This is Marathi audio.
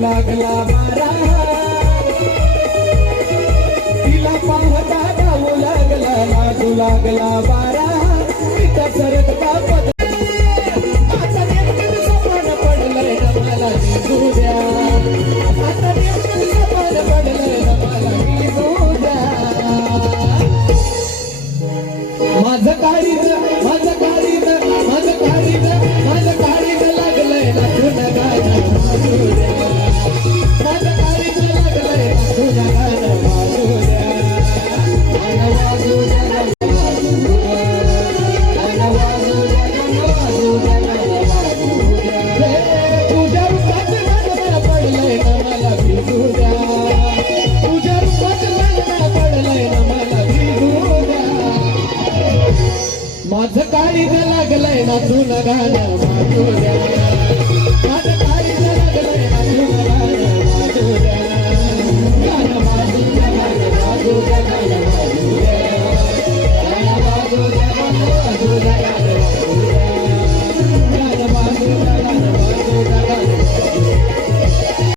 लागला मारा तिला पाहता जाऊ लागला लाजू लागला बारा तिचा सरकता पद आता नेमकं सपन पडलंय ना मला निघू द्या आता नेमकं सपन पडलंय ना मला निघू द्या माझं काळीज लागलंय ना तुला गाणं वाजू द्या माझं काळीज लागलंय ना तुला गाणं वाजू द्या